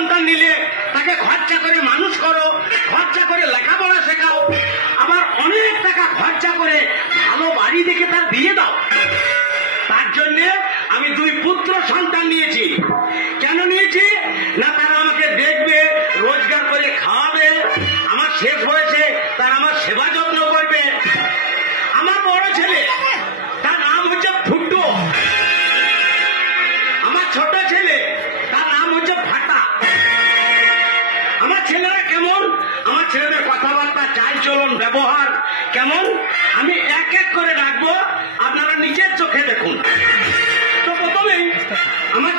সন্তান নিলে তাকে খরচা করে মানুষ করো, খরচা করে লেখাপড়া শেখাও, আবার অনেক টাকা খরচা করে ভালো বাড়ি দেখে তার বিয়ে দাও। তার জন্য আমি 2 পুত্র সন্তান নিয়েছি। কেন নিয়েছি? না তারা আমাকে দেখবে, রোজগার করে খাওয়াবে, আমার শেষ হয়েছে তার আমার সেবা যত্ন করবে। আমার বড় ছেলে, তার নাম হচ্ছে ফুট্টু। আমার ছোট ছেলে, তার নাম হচ্ছে ফাটা। আমার ছেলেরা কেমন? আমার ছেলেদের কথাবার্তা, চাল চলন, ব্যবহার কেমন আমি এক এক করে রাখবো, আপনারা নিজের চোখে দেখুন। তো প্রথমেই আমার